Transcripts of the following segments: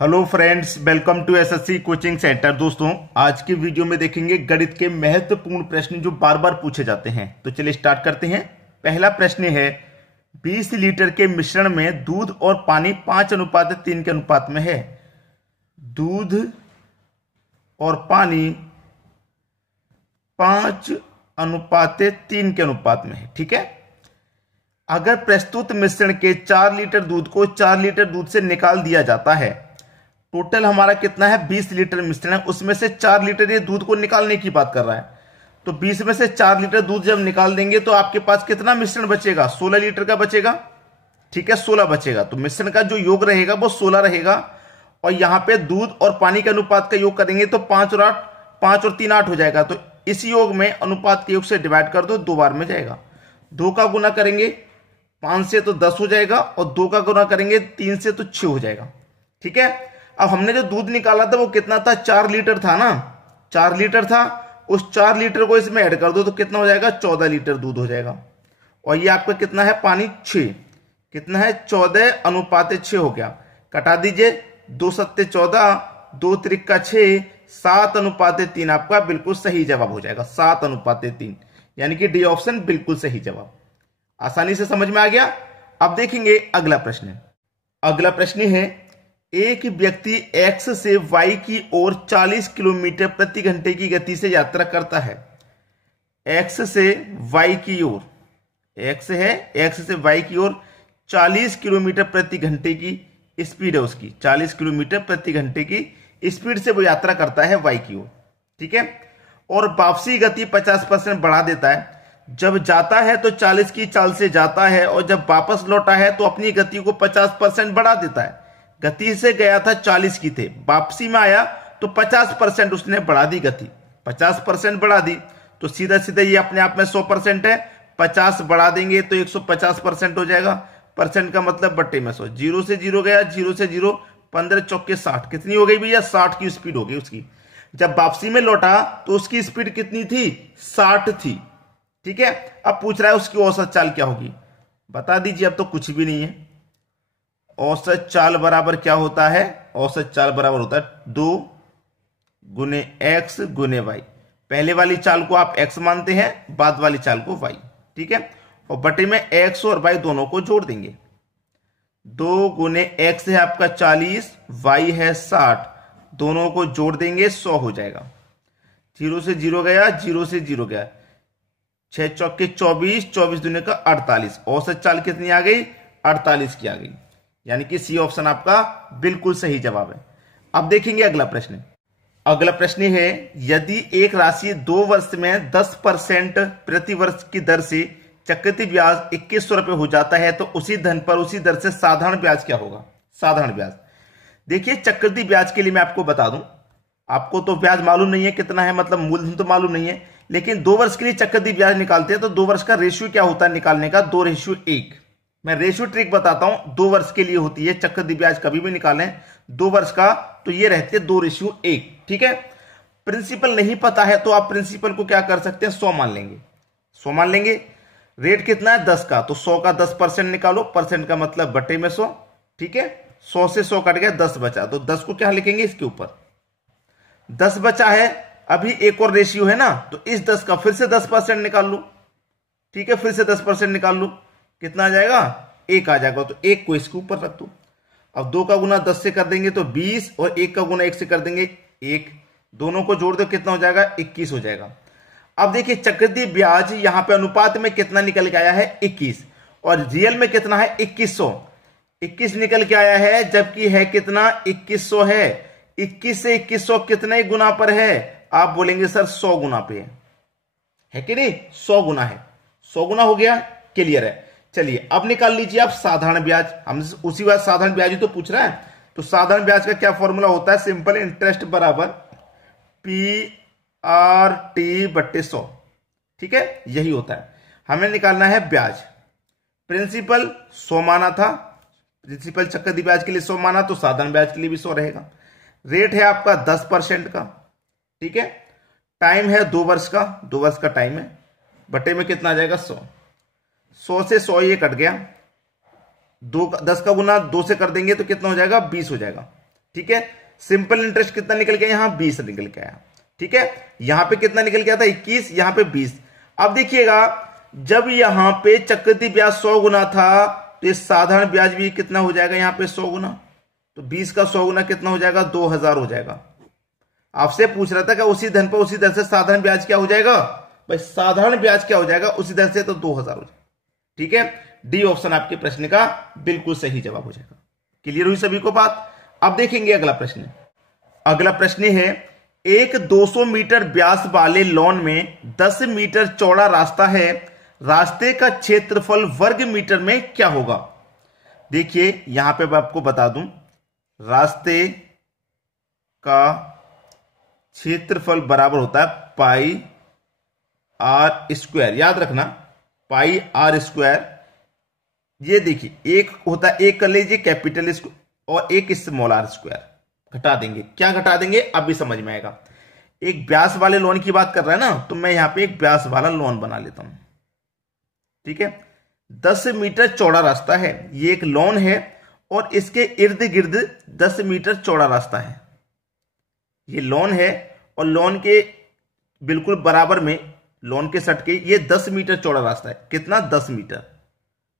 Hello friends, welcome to SSC coaching centre. दोस्तों, आज की वीडियो में देखेंगे गणित के महत्वपूर्ण प्रश्न जो बार बार पूछे जाते हैं। तो चलिए स्टार्ट करते हैं। पहला प्रश्न है, 20 लीटर के मिश्रण में दूध और पानी 5:3 के अनुपात में है। दूध और पानी 5:3 के अनुपात में है। ठीक है। अगर प्रस्तुत मिश्रण के 4 लीटर दूध को 4 लीटर दूध से निकाल दिया जाता है, टोटल हमारा कितना है? 20 लीटर मिश्रण है, उसमें से 4 लीटर ये दूध को निकालने की बात कर रहा है। तो 20 में से 4 लीटर दूध जब निकाल देंगे तो आपके पास कितना मिश्रण बचेगा? 16 लीटर का बचेगा। ठीक है, 16 बचेगा। तो मिश्रण का जो योग रहेगा वो 16 रहेगा। और यहां पे दूध और पानी के अनुपात का योग करेंगे तो 5 और 3 8 हो जाएगा। तो इस योग में अनुपात के योग से डिवाइड कर दो, 2 बार में जाएगा। 2 का गुना करेंगे 5 से तो 10 हो जाएगा, और 2 का गुना करेंगे 3 से तो 6 हो जाएगा। ठीक है। अब हमने जो दूध निकाला था वो कितना था? 4 लीटर था ना। 4 लीटर था। उस 4 लीटर को इसमें ऐड कर दो तो कितना हो जाएगा? 14 लीटर दूध हो जाएगा। और ये आपका कितना है? पानी 6। कितना है? 14:6 हो गया। कटा दीजिए, 2 सत्ते 14, 2 त्रिका 6, 7:3 आपका बिल्कुल सही जवाब हो जाएगा। 7:3, यानी कि डी ऑप्शन बिल्कुल सही जवाब। आसानी से समझ में आ गया। अब देखेंगे अगला प्रश्न। अगला प्रश्न है, एक व्यक्ति x से y की ओर 40 किलोमीटर प्रति घंटे की गति से यात्रा करता है। x से y की ओर, x है, x से y की ओर 40 किलोमीटर प्रति घंटे की स्पीड है उसकी। 40 किलोमीटर प्रति घंटे की स्पीड से वो यात्रा करता है y की ओर। ठीक है। और वापसी गति 50% बढ़ा देता है। जब जाता है तो 40 की चाल से जाता है, और जब वापस लौटा है तो अपनी गति को 50% बढ़ा देता है। गति से गया था 40 की थे, वापसी में आया तो 50% उसने बढ़ा दी गति। 50% बढ़ा दी तो सीधा सीधा ये अपने आप में 100% है। 50 बढ़ा देंगे तो 150% हो जाएगा। परसेंट का मतलब बट्टे में 100। 0 से 0 गया, 0 से 0, 15 चौके 60। कितनी हो गई भैया? 60 की स्पीड हो गई उसकी। जब वापसी में लौटा तो उसकी स्पीड कितनी थी? 60 थी। ठीक है। अब पूछ रहा है उसकी औसत चाल क्या होगी, बता दीजिए। अब तो कुछ भी नहीं है। औसत चाल बराबर क्या होता है? औसत चाल बराबर होता है 2 गुने x गुने y। पहले वाली चाल को आप x मानते हैं, बाद वाली चाल को y। ठीक है। और बटे में x और y दोनों को जोड़ देंगे। 2 गुने x है आपका 40, y है 60, दोनों को जोड़ देंगे 100 हो जाएगा। 0 से 0 गया, 0 से 0 गया, 6 चौके 24, 24 दूने का 48। औसत चाल कितनी आ गई? 48 की आ गई, यानी कि सी ऑप्शन आपका बिल्कुल सही जवाब है। अब देखेंगे अगला प्रश्न। अगला प्रश्न है, यदि एक राशि 2 वर्ष में 10% प्रति वर्ष की दर से चक्रवृद्धि ब्याज 2100 रुपए हो जाता है, तो उसी धन पर उसी दर से साधारण ब्याज क्या होगा? साधारण ब्याज। देखिए, चक्रवृद्धि ब्याज के लिए मैं आपको बता दूं, आपको तो ब्याज मालूम नहीं है कितना है, मतलब मूलधन तो मालूम नहीं है, लेकिन 2 वर्ष के लिए चक्रवृद्धि ब्याज निकालते हैं तो 2 वर्ष का रेशियो क्या होता है निकालने का? 2:1। मैं रेशियो ट्रिक बताता हूं। 2 वर्ष के लिए होती है चक्रवृद्धि ब्याज, कभी भी निकालें 2 वर्ष का तो ये रहती है 2:1। ठीक है। प्रिंसिपल नहीं पता है तो आप प्रिंसिपल को क्या कर सकते हैं? 100 मान लेंगे। 100 मान लेंगे। रेट कितना है? 10 का, तो 100 का 10% निकालो। परसेंट का मतलब बटे में 100। ठीक है। 100 से 100 कट गया, 10 बचा, तो 10 को क्या लिखेंगे? इसके ऊपर 10 बचा है। अभी एक और रेशियो है ना, तो इस 10 का फिर से 10% निकाल लो। ठीक है, फिर से 10% निकाल लो। कितना आ जाएगा? 1 आ जाएगा। तो 1 को इसके ऊपर रख दो। अब 2 का गुना 10 से कर देंगे तो 20, और 1 का गुना 1 से कर देंगे 1। दोनों को जोड़ दो, कितना हो जाएगा? 21 हो जाएगा। अब देखिए, चक्रवृद्धि ब्याज यहां पे अनुपात में कितना निकल के आया है? 21। और रियल में कितना है? 2100। 21 निकल के आया है, जबकि है कितना? 2100 है। 21 से 2100 कितने गुना पर है? आप बोलेंगे सर 100 गुना पे है कि नहीं? 100 गुना है। 100 गुना हो गया। क्लियर है। चलिए, अब निकाल लीजिए आप साधारण ब्याज। हम उसी बात साधारण ब्याज ही तो पूछ रहा है। तो साधारण ब्याज का क्या फॉर्मूला होता है? सिंपल इंटरेस्ट बराबर PRT/100। ठीक है, यही होता है। हमें निकालना है ब्याज। प्रिंसिपल 100 माना था, प्रिंसिपल चक्रवृद्धि ब्याज के लिए 100 माना, तो साधारण ब्याज के लिए भी 100 रहेगा। रेट है आपका 10% का। ठीक है। टाइम है 2 वर्ष का, 2 वर्ष का टाइम है। बटे में कितना आ जाएगा? 100। 100 से 100 ये कट गया। 10 का गुना 2 से कर देंगे तो कितना हो जाएगा? 20 हो जाएगा। ठीक है। सिंपल इंटरेस्ट कितना निकल गया, यहां 20 निकल के आया। ठीक है, यहां पे कितना निकल गया था 21, यहां पे 20। अब देखिएगा जब यहां पे चक्रवृद्धि ब्याज 100 गुना था तो ये साधारण ब्याज भी कितना हो जाएगा, यहां पे 100 गुना, तो 20 का 100 गुना कितना हो जाएगा, 2000 हो जाएगा। आपसे पूछ रहा था कि उसी धन पर उसी दर से साधारण ब्याज क्या हो जाएगा, भाई साधारण ब्याज क्या हो जाएगा उसी दर से, तो 2000 हो जाएगा। ठीक है, डी ऑप्शन आपके प्रश्न का बिल्कुल सही जवाब हो जाएगा। क्लियर हुई सभी को बात। अब देखेंगे अगला प्रश्न। अगला प्रश्न है, एक 200 मीटर व्यास वाले लॉन में 10 मीटर चौड़ा रास्ता है, रास्ते का क्षेत्रफल वर्ग मीटर में क्या होगा। देखिए यहां पे मैं आपको बता दूं, रास्ते का क्षेत्रफल बराबर होता है पाई आर स्क्वायर, याद रखना पाई आर स्क्वायर। ये देखिए एक होता है, एक कर लीजिए कैपिटल और एक स्मॉल आर स्क्वायर, घटा देंगे। क्या घटा देंगे अब भी समझ में आएगा। एक व्यास वाले लोन की बात कर रहा है ना, तो मैं यहां पे एक व्यास वाला लोन बना लेता हूं। ठीक है, 10 मीटर चौड़ा रास्ता है, ये एक लोन है और इसके इर्द गिर्द 10 मीटर चौड़ा रास्ता है। ये लोन है और लोन के बिल्कुल बराबर में, लोन के सट के ये 10 मीटर चौड़ा रास्ता है। कितना, 10 मीटर,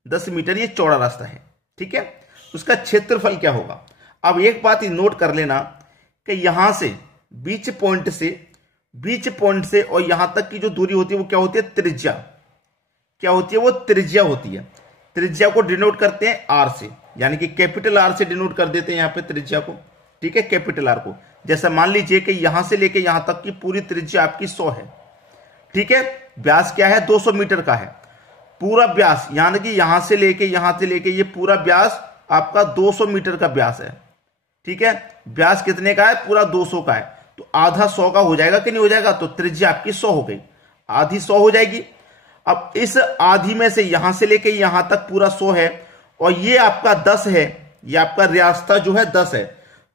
10 मीटर ये चौड़ा रास्ता है। ठीक है, उसका क्षेत्रफल क्या होगा। अब एक बात नोट कर लेना कि यहां से बीच पॉइंट से और यहां तक की जो दूरी होती है वो क्या होती है, त्रिज्या। क्या होती है, वो त्रिज्या होती है। त्रिज्या को डिनोट करते हैं आर से, यानी कि कैपिटल आर से डिनोट कर देते हैं यहां पे त्रिज्या को। ठीक है, कैपिटल आर को। जैसा मान लीजिए कि यहां से लेके यहां तक की पूरी त्रिज्या आपकी 100 है। ठीक है, व्यास क्या है, 200 मीटर का है पूरा व्यास, यानी कि यहां से लेके ये पूरा व्यास आपका 200 मीटर का व्यास है। ठीक है, व्यास कितने का है, पूरा 200 का है, तो आधा 100 का हो जाएगा कि नहीं हो जाएगा, तो त्रिज्या आपकी 100 हो गई, आधी 100 हो जाएगी। अब इस आधी में से यहां से लेके यहां तक पूरा 100 है और ये आपका 10 है, ये आपका रास्ता जो है 10 है।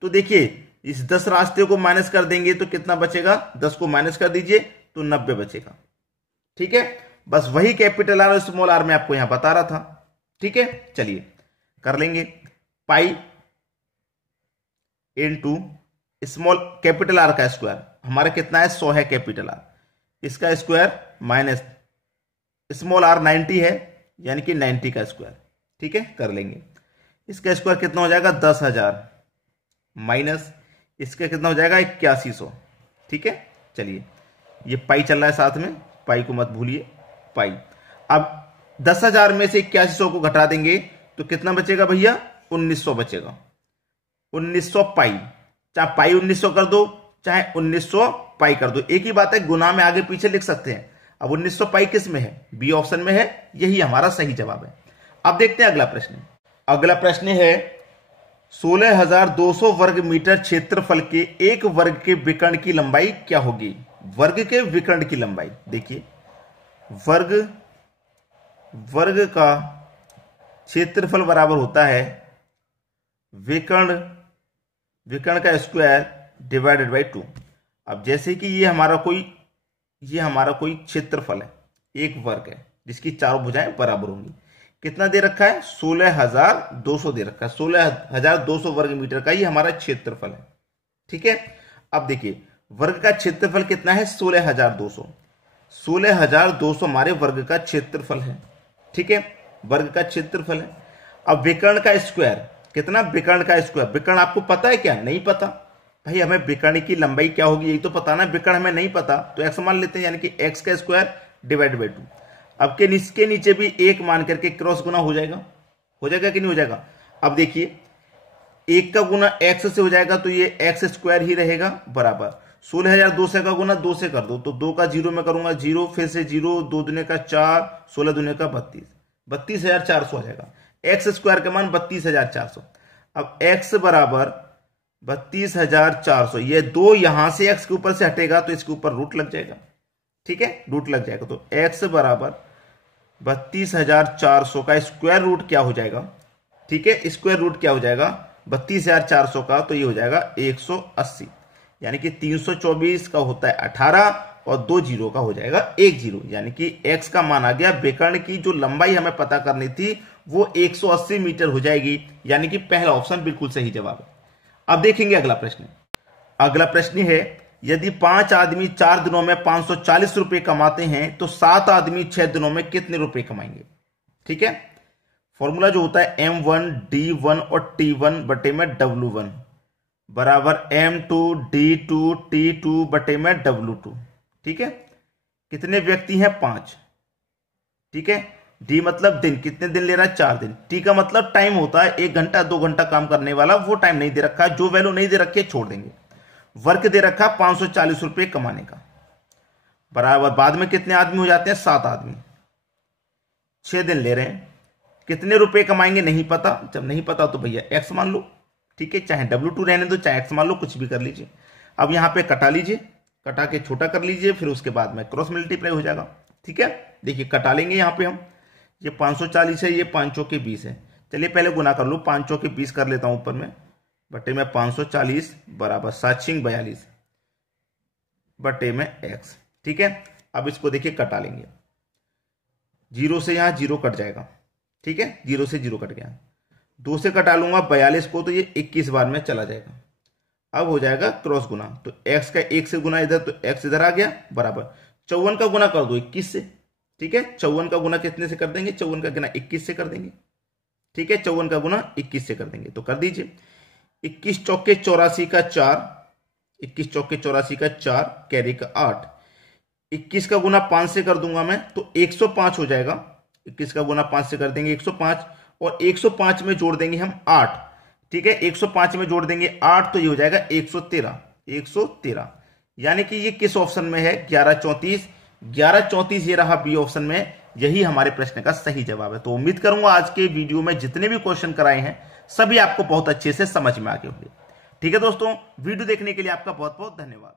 तो देखिए इस 10 रास्ते को माइनस कर देंगे तो कितना बचेगा, 10 को माइनस कर दीजिए तो 90 बचेगा। ठीक है, बस वही कैपिटल आर और स्मॉल आर में आपको यहां बता रहा था। ठीक है, चलिए कर लेंगे। पाई इनटू स्मॉल कैपिटल आर का स्क्वायर हमारा कितना है, 100 है कैपिटल आर, इसका स्क्वायर माइनस स्मॉल आर 90 है, यानी कि 90 का स्क्वायर। ठीक है, कर लेंगे। इसका स्क्वायर कितना हो जाएगा, 10,000 माइनस इसका कितना हो जाएगा, 8100। ठीक है, चलिए ये पाई चल रहा है साथ में, पाई को मत भूलिए, पाई। अब 10,000 में से 8100 को घटा देंगे तो कितना बचेगा भैया, 1900 बचेगा। 1900 पाई, चाहे पाई 1900 कर दो चाहे 1900 पाई कर दो, एक ही बात है, गुना में आगे पीछे लिख सकते हैं। अब 1900 पाई किस में है, बी ऑप्शन में है, यही हमारा सही जवाब है। अब देखते हैं अगला प्रश्न। अगला प्रश्न है 16,200 वर्ग मीटर क्षेत्रफल के एक वर्ग के विकर्ण की लंबाई क्या होगी। वर्ग के विकर्ण की लंबाई देखिए, वर्ग का क्षेत्रफल बराबर होता है विकर्ण का स्क्वायर डिवाइडेड बाई 2। अब जैसे कि ये हमारा कोई क्षेत्रफल है, एक वर्ग है जिसकी चारों भुजाएं बराबर होंगी। कितना दे रखा है, 16,200 दे रखा है, 16,200 वर्ग मीटर का ये हमारा क्षेत्रफल है। ठीक है, अब देखिए वर्ग का क्षेत्रफल कितना है, 16,200। 16,200 हमारे वर्ग का क्षेत्रफल है। ठीक है, वर्ग का क्षेत्रफल है। अब विकर्ण का स्क्वायर कितना, विकर्ण का स्क्वायर, विकर्ण आपको पता है क्या, नहीं पता भाई, हमें विकर्ण की लंबाई क्या होगी यही तो पता ना, विकर्ण हमें नहीं पता तो x मान लेते हैं, यानी कि x का स्क्वायर डिवाइड बाई 2। अब के इसके नीचे भी 1 मान करके क्रॉस गुना हो जाएगा कि नहीं हो जाएगा। अब देखिए 1 का गुना x से हो जाएगा तो ये x स्क्वायर ही रहेगा बराबर 16,200 का गुना 2 से कर दो तो 2 का 0 में करूंगा 0, फिर से 0, 2 दूने का 4, 16 दूने का 32, 32,400 आ जाएगा। एक्स स्क्वायर का मान 32,400। अब x बराबर 32,400, ये 2 यहां से x के ऊपर से हटेगा तो इसके ऊपर रूट लग जाएगा। ठीक है, रूट लग जाएगा तो x बराबर 32,400 का स्क्वायर रूट क्या हो जाएगा। ठीक है, स्क्वायर रूट क्या हो जाएगा 32,400 का, तो ये हो जाएगा 180, यानी कि 324 का होता है 18 और 2 जीरो का हो जाएगा 1 जीरो, यानी कि x का मान आ गया। विकर्ण की जो लंबाई हमें पता करनी थी वो 180 मीटर हो जाएगी, यानी कि पहला ऑप्शन बिल्कुल सही जवाब है। अब देखेंगे अगला प्रश्न। अगला प्रश्न है, यदि 5 आदमी 4 दिनों में 540 रुपए कमाते हैं तो 7 आदमी 6 दिनों में कितने रुपए कमाएंगे। ठीक है, फॉर्मूला जो होता है M1 D1 और T1 बटे में W1 बराबर M2 D2 T2 बटे में W2। ठीक है, कितने व्यक्ति हैं 5। ठीक है, D मतलब दिन, कितने दिन ले रहा है 4 दिन। T का मतलब टाइम होता है 1 घंटा 2 घंटा काम करने वाला, वो टाइम नहीं दे रखा है, जो वैल्यू नहीं दे रखी है छोड़ देंगे। वर्क दे रखा 540 रुपए कमाने का बराबर, बाद में कितने आदमी हो जाते हैं 7 आदमी, 6 दिन ले रहे हैं, कितने रुपए कमाएंगे नहीं पता। जब नहीं पता तो भैया x मान लो। ठीक है, चाहे W2 रहने दो चाहे x मान लो, कुछ भी कर लीजिए। अब यहां पे कटा लीजिए, कटा के छोटा कर लीजिए, फिर उसके बाद में क्रॉस मल्टीप्लाई हो जाएगा। ठीक है, देखिए कटा लेंगे यहां पे हम, ये 540 है, ये 5 चौके 20 है। चलिए पहले गुना कर लो, 5 चौके 20 कर लेता हूं ऊपर में, बटे में 540 बराबर 7×42 बटे में x। ठीक है, अब इसको देखिए कटा लेंगे, 0 से यहां 0 कट जाएगा। ठीक है, 0 से 0 कट गया, 2 से कटा लूंगा 42 को, तो ये 21 बार में चला जाएगा। अब हो जाएगा क्रॉस गुना, तो x का 1 से गुना इधर, तो x इधर आ गया बराबर 54 का गुना कर दो 21 से। ठीक है, 54 का गुना कितने से कर देंगे, 54 का गुना 21 से कर देंगे। ठीक है, 54 का गुना 21 से कर देंगे, तो कर दीजिए 21 चौके 84 का 4, 21 चौके 84 का 4 कैरी का 8, 21 का गुना 5 से कर दूंगा मैं तो 105 हो जाएगा। 21 का गुना 5 से कर देंगे 105, और 105 में जोड़ देंगे हम 8। ठीक है, 105 में जोड़ देंगे 8 तो ये हो जाएगा 113। 113 यानी कि ये किस ऑप्शन में है, 1134। 1134 ये रहा बी ऑप्शन में, यही हमारे प्रश्न का सही जवाब है। तो उम्मीद करूंगा आज के वीडियो में जितने भी क्वेश्चन कराए हैं सभी आपको बहुत अच्छे से समझ में आ गए होंगे। ठीक है दोस्तों, वीडियो देखने के लिए आपका बहुत बहुत धन्यवाद।